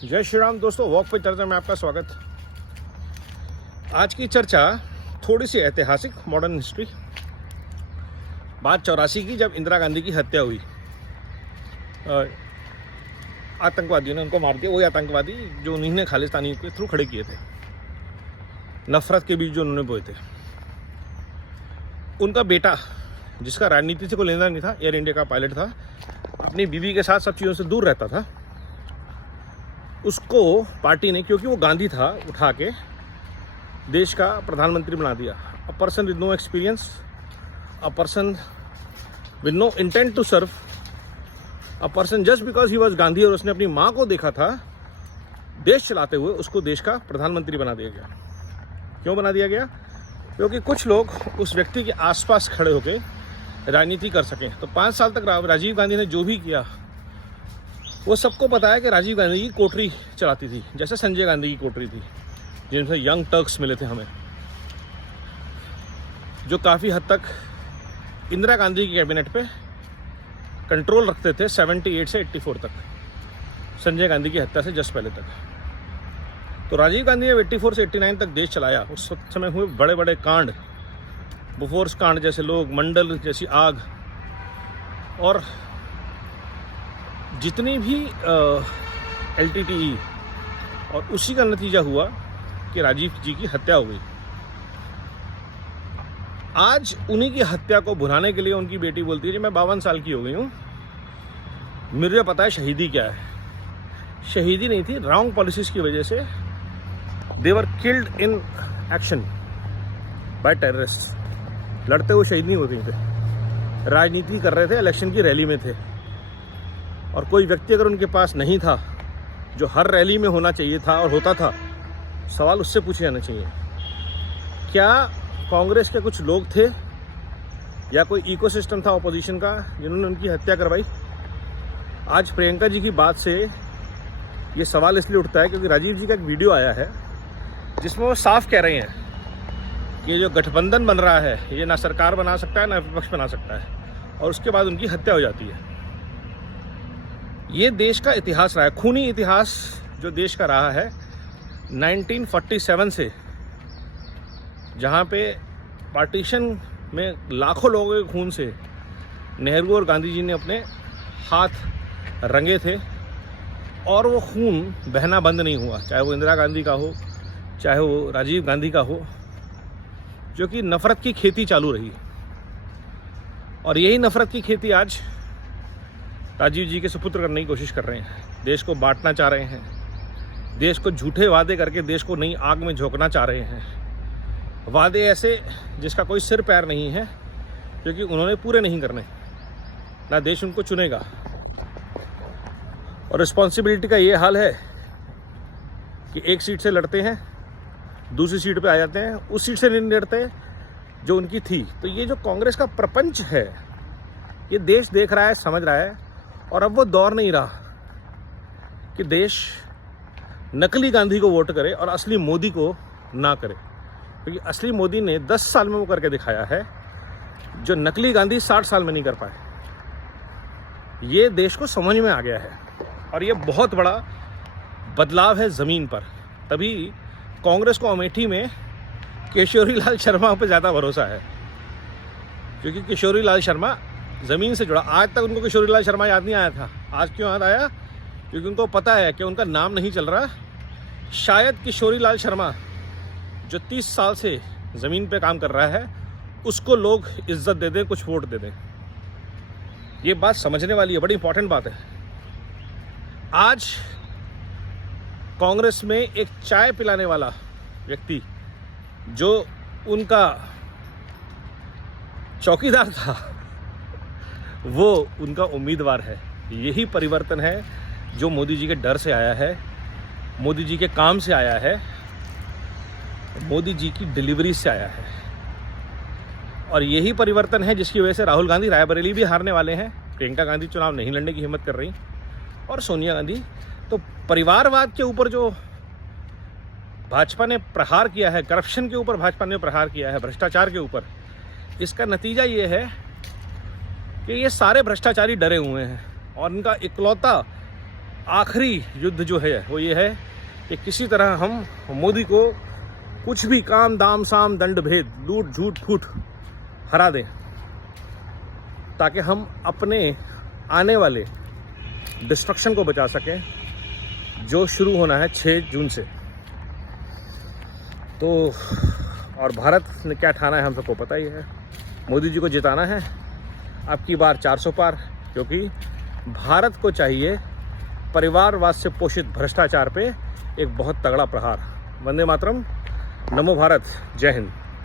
जय श्री राम दोस्तों, वॉक पे चर्चा में आपका स्वागत। आज की चर्चा थोड़ी सी ऐतिहासिक मॉडर्न हिस्ट्री। बात 84 की, जब इंदिरा गांधी की हत्या हुई। आतंकवादियों ने उनको मार दिया। वही आतंकवादी जो उन्हीं ने खालिस्तानी के थ्रू खड़े किए थे, नफरत के बीच जो उन्होंने बोए थे। उनका बेटा, जिसका राजनीति से कोई लेना नहीं था, एयर इंडिया का पायलट था, अपनी बीवी के साथ सब चीज़ों से दूर रहता था, उसको पार्टी ने, क्योंकि वो गांधी था, उठा के देश का प्रधानमंत्री बना दिया। A person with no experience, a person with no intent to serve, a person just because he was Gandhi, और उसने अपनी माँ को देखा था देश चलाते हुए, उसको देश का प्रधानमंत्री बना दिया गया। क्यों बना दिया गया? क्योंकि कुछ लोग उस व्यक्ति के आसपास खड़े होकर राजनीति कर सकें। तो 5 साल तक राजीव गांधी ने जो भी किया, वो सबको पता है कि राजीव गांधी की कोठरी चलाती थी, जैसे संजय गांधी की कोठरी थी, जिनसे यंग टर्क्स मिले थे हमें, जो काफ़ी हद तक इंदिरा गांधी की कैबिनेट पे कंट्रोल रखते थे 78 से 84 तक, संजय गांधी की हत्या से जस्ट पहले तक। तो राजीव गांधी ने 84 से 89 तक देश चलाया। उस समय हुए बड़े बड़े कांड, बोफोर्स कांड जैसे लोग, मंडल जैसी आग, और जितनी भी LTTE, और उसी का नतीजा हुआ कि राजीव जी की हत्या हो गई। आज उन्हीं की हत्या को भुनाने के लिए उनकी बेटी बोलती है कि मैं 52 साल की हो गई हूँ, मुझे पता है शहीदी क्या है। शहीदी नहीं थी, रॉन्ग पॉलिसीज की वजह से they were killed in action by terrorist. लड़ते हुए शहीद नहीं होते थे, राजनीति कर रहे थे, इलेक्शन की रैली में थे। और कोई व्यक्ति अगर उनके पास नहीं था, जो हर रैली में होना चाहिए था और होता था, सवाल उससे पूछे जाना चाहिए, क्या कांग्रेस के कुछ लोग थे या कोई इकोसिस्टम था ऑपोजिशन का जिन्होंने उनकी हत्या करवाई? आज प्रियंका जी की बात से ये सवाल इसलिए उठता है क्योंकि राजीव जी का एक वीडियो आया है जिसमें वो साफ कह रहे हैं कि जो गठबंधन बन रहा है, ये ना सरकार बना सकता है ना विपक्ष बना सकता है, और उसके बाद उनकी हत्या हो जाती है। ये देश का इतिहास रहा है, खूनी इतिहास जो देश का रहा है 1947 से, जहाँ पे पार्टीशन में लाखों लोगों के खून से नेहरू और गांधी जी ने अपने हाथ रंगे थे, और वो खून बहना बंद नहीं हुआ, चाहे वो इंदिरा गांधी का हो, चाहे वो राजीव गांधी का हो, जो कि नफ़रत की खेती चालू रही। और यही नफ़रत की खेती आज राजीव जी के सुपुत्र करने की कोशिश कर रहे हैं। देश को बांटना चाह रहे हैं, देश को झूठे वादे करके देश को नई आग में झोंकना चाह रहे हैं। वादे ऐसे जिसका कोई सिर पैर नहीं है, क्योंकि उन्होंने पूरे नहीं करने, ना देश उनको चुनेगा। और रिस्पॉन्सिबिलिटी का ये हाल है कि एक सीट से लड़ते हैं, दूसरी सीट पे आ जाते हैं, उस सीट से नहीं लड़ते जो उनकी थी। तो ये जो कांग्रेस का प्रपंच है, ये देश देख रहा है, समझ रहा है। और अब वो दौर नहीं रहा कि देश नकली गांधी को वोट करे और असली मोदी को ना करे, क्योंकि असली मोदी ने 10 साल में वो करके दिखाया है जो नकली गांधी 60 साल में नहीं कर पाए। ये देश को समझ में आ गया है, और ये बहुत बड़ा बदलाव है ज़मीन पर। तभी कांग्रेस को अमेठी में किशोरी लाल शर्मा पे ज़्यादा भरोसा है, क्योंकि किशोरी लाल शर्मा ज़मीन से जुड़ा। आज तक उनको किशोरी लाल शर्मा याद नहीं आया था, आज क्यों याद आया? क्योंकि उनको पता है कि उनका नाम नहीं चल रहा। शायद किशोरी लाल शर्मा जो 30 साल से ज़मीन पे काम कर रहा है, उसको लोग इज्जत दे दें, कुछ वोट दे दें। ये बात समझने वाली है, बड़ी इंपॉर्टेंट बात है। आज कांग्रेस में एक चाय पिलाने वाला व्यक्ति जो उनका चौकीदार था, वो उनका उम्मीदवार है। यही परिवर्तन है जो मोदी जी के डर से आया है, मोदी जी के काम से आया है, मोदी जी की डिलीवरी से आया है। और यही परिवर्तन है जिसकी वजह से राहुल गांधी रायबरेली भी हारने वाले हैं, प्रियंका गांधी चुनाव नहीं लड़ने की हिम्मत कर रही, और सोनिया गांधी। तो परिवारवाद के ऊपर जो भाजपा ने प्रहार किया है, करप्शन के ऊपर भाजपा ने प्रहार किया है, भ्रष्टाचार के ऊपर, इसका नतीजा ये है कि ये सारे भ्रष्टाचारी डरे हुए हैं, और इनका इकलौता आखिरी युद्ध जो है वो ये है कि किसी तरह हम मोदी को कुछ भी काम दाम साम दंड भेद लूट झूठ फूट हरा दें, ताकि हम अपने आने वाले डिस्ट्रक्शन को बचा सकें जो शुरू होना है 6 जून से। तो और भारत ने क्या ठाना है हम सबको पता ही है। मोदी जी को जिताना है अब की बार 400 पार, क्योंकि भारत को चाहिए परिवारवाद से पोषित भ्रष्टाचार पे एक बहुत तगड़ा प्रहार। वंदे मातरम, नमो भारत, जय हिंद।